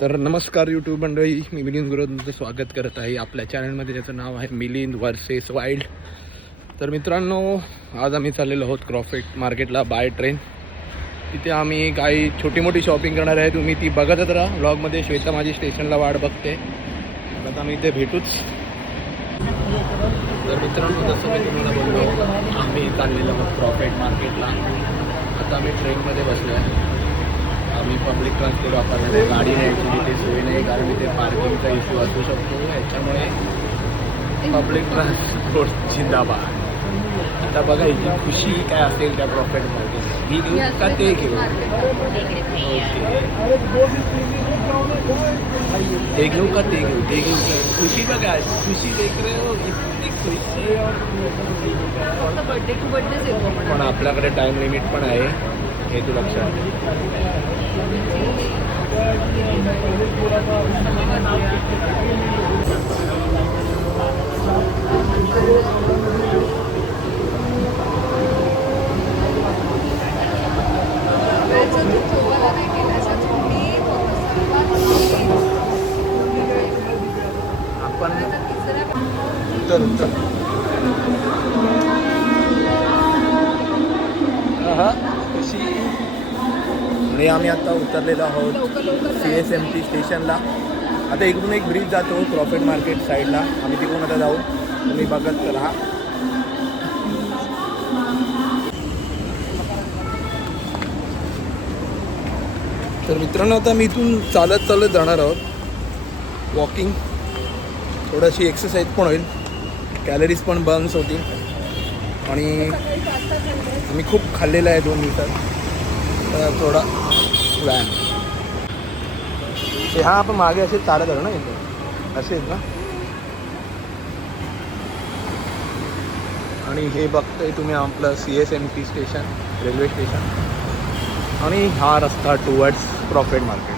तर नमस्कार यूट्यूब मंडळी मी मिलिंद गुरव तुमचं स्वागत करत आहे. आपल्या चॅनलमध्ये ज्याचं नाव आहे मिलिंद वर्सेस वाईल्ड तर मित्रांनो आज आम्ही चाललेलो आहोत क्रॉफिट मार्केटला बाय ट्रेन तिथे आम्ही काही छोटी मोठी शॉपिंग करणार आहे. तुम्ही ती बघतच राहा. ब्लॉगमध्ये श्वेता माझी स्टेशनला वाट बघते. आता आम्ही इथे भेटूच. तर मित्रांनो जसं मी तुम्हाला बोललो आम्ही चाललेलो आहोत क्रॉफिट मार्केटला आता आम्ही ट्रेनमध्ये बसलो आहे आम्ही पब्लिक ट्रान्सपोर्ट वापरणार आहे गाडी न्यायची तिथे सोय नाही कारण इथे पार्किंगचा इश्यू असू शकतो. याच्यामुळे पब्लिक ट्रान्सपोर्ट जिंदाबाद. आता बघायची खुशी काय असेल त्या प्रॉफिट मार्केट ही घेऊ का ते घेऊ? ते घेऊ का ते घेऊ? ते घेऊ का? खुशी बघा खुशी देख रहे हो? बर्थडे टू येतो पण आपल्याकडे टाइम लिमिट पण आहे हे तू लक्षात ठेव. याचं तू चोवाला नाही केलं मी आपण तिसऱ्या उत्तर उत्तर कशी आम्ही आता उतरलेलो आहोत सी एस एम टी स्टेशनला. आता इकडून एक ब्रिज जातो प्रॉफिट मार्केट साईडला आम्ही तिकडून आता जाऊ. तुम्ही बघत राहा. तर मित्रांनो आता मी इथून चालत चालत जाणार आहोत. वॉकिंग थोडीशी एक्सरसाइज पण होईल. कॅलरीज पण बर्न्स होतील. आणि मी खूप खाल्लेलं आहे दोन दिवसात तर थोडा व्यायाम. हा आपण मागे असे चालत आलो ना इथे. असेच ना? आणि हे बघतोय तुम्ही आपलं C S M T station railway station आणि हा रस्ता टुवर्ड्स प्रॉफिट मार्केट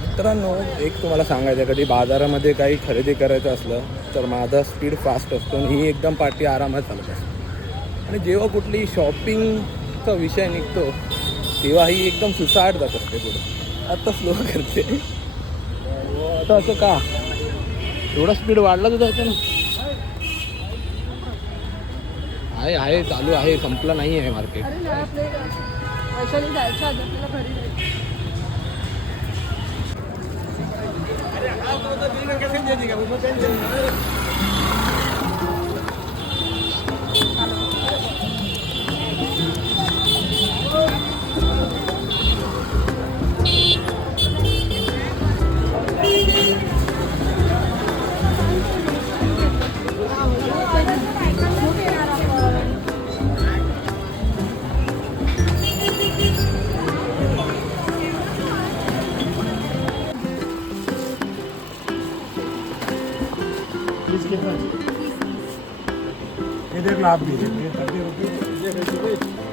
मित्रांनो एक तुम्हाला सांगायचं आहे, कधी बाजारामध्ये काही खरेदी करायचं असलं तर माझा स्पीड फास्ट असतो आणि ही एकदम पार्टी आरामात चालत असते. आणि जेव्हा कुठली शॉपिंगचा विषय निघतो तेव्हा ही एकदम सुसाट जात असते पुढे. आत्ता स्लो करते. आता असं का? एवढा स्पीड वाढला तुझा ना आहे आहे चालू आहे संपला नाही आहे मार्केट अरे नाही आपले वैशाली जायच्या आधी आपल्याला घरी जायचं. ये देख लो आप भी ये थर्टी रुपीज़।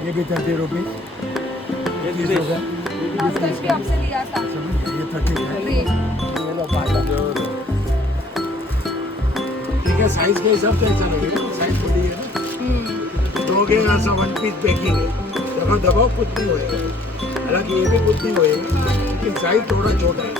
ये भी थर्टी रुपीज़। ये हो था। ये थर्टी ये लो ठीक है साइज़ के हिसाब से ऐसा लगेगा साइज़ छोटी है ना। दोगे ऐसा वन पीस पैकिंग है दबा दबाओ कुछ नहीं होएगा। हालाँकि ये भी कुछ नहीं होएगा लेकिन साइज़ थोड़ा छोटा है।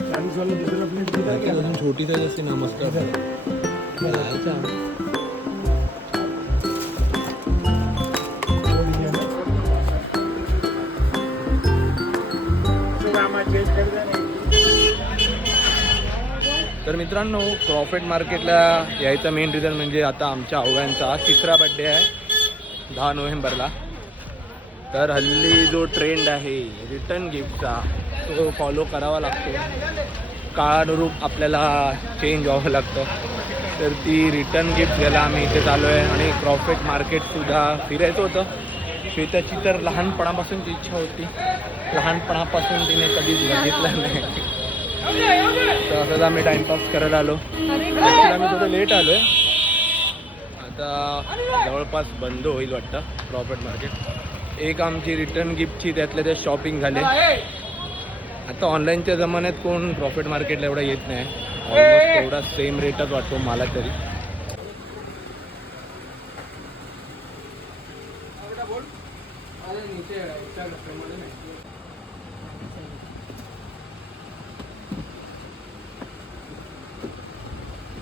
चालीस वाला दूसरा प्लेट कितना क्या अजून छोटी साईज असते ना मित्रांनो प्रॉफिट मार्केटला यायचं मेन रिझन म्हणजे आता आमच्या अवघ्यांचा तिसरा बड्डे आहे दहा नोव्हेंबरला. तर हल्ली जो ट्रेंड आहे रिटर्न गिफ्टचा तो फॉलो करावा लागतो. काळानुरूप आपल्याला चेंज व्हावं लागतं. तर ती रिटर्न गिफ्ट घ्यायला आम्ही इथे चालू आहे आणि प्रॉफिट मार्केटसुद्धा फिरायचं होतं. श्वेताची तर लहानपणापासूनची इच्छा होती. लहानपणापासून तिने कधीच बघितलं नाही. तर असंच आम्ही टाइमपास करत आलो. आम्ही थोडं लेट आलो आहे आता जवळपास बंद होईल वाटतं प्रॉफिट मार्केट एक आमची रिटर्न गिफ्टची त्यातल्या त्या शॉपिंग झाली. आता ऑनलाईनच्या जमान्यात कोण प्रॉफिट मार्केटला एवढा येत नाही. ऑलमोस्ट एवढा सेम रेटच वाटतो मला तरी.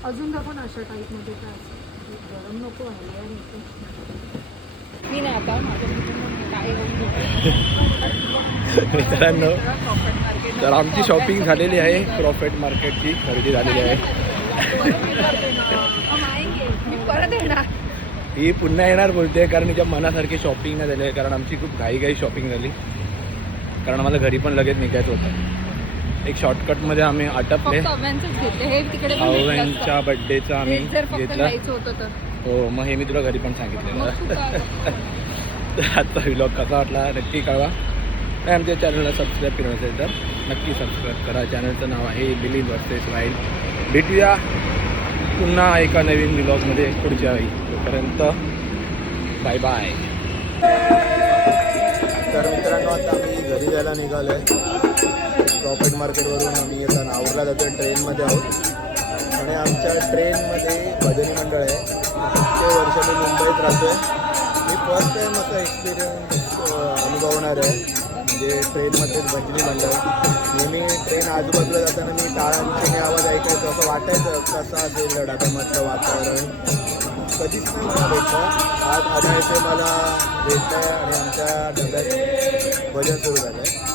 अजून दाखव ना अशा टाईपमध्ये काय असेल गरम नको इथे. मी नाही आता मित्रांना तर आमची शॉपिंग झालेली आहे. प्रॉफिट मार्केटची खरेदी झालेली आहे. मी परत येणार. ही पुन्हा येणार बोलते कारण तिच्या मनासारखी शॉपिंग नाही झाली आहे कारण आमची खूप घाई घाई शॉपिंग झाली. कारण आम्हाला घरी पण लगेच निघायचं होतं. एक शॉर्टकटमध्ये आम्ही आटपले. हे. आवयांच्या बड्डेचं आम्ही घेतलं. हो मग हे मी तुला घरी पण सांगितलेलं. काय? तर आजचा व्लॉग कसा वाटला? नक्की कळवा. आणि आमच्या चॅनलला सबस्क्राईब केलं नसेल तर नक्की सबस्क्राईब करा. चॅनलचं नाव आहे दिलीप वर्सेस वाईल्ड भेटूया पुन्हा एका नवीन व्लॉगमध्ये पुढच्या वेळी. तोपर्यंत बाय बाय तर मित्रांनो आता आम्ही घरी जायला निघालो आहे प्रॉफिट मार्केटवरून आम्ही आता नावरला जातो ट्रेनमध्ये आहोत. आणि आमच्या ट्रेनमध्ये भजनी मंडळ आहे. इतके वर्ष मी मुंबईत राहतो आहे मी फर्स्ट टाईम असा एक्सपिरियन्स अनुभवणार आहे. म्हणजे ट्रेनमध्येच भजनी मंडळ. नेहमी ट्रेन आजूबाजूला जाताना मी टाळांचे आवाज ऐकायचो. असं वाटायचं कसं असेल लडाखामधलं वातावरण. कधीच नाही मला भेटतं आज अनायसे मला भेटतं आणि आमच्या डब्यात भजन सुरू झालं आहे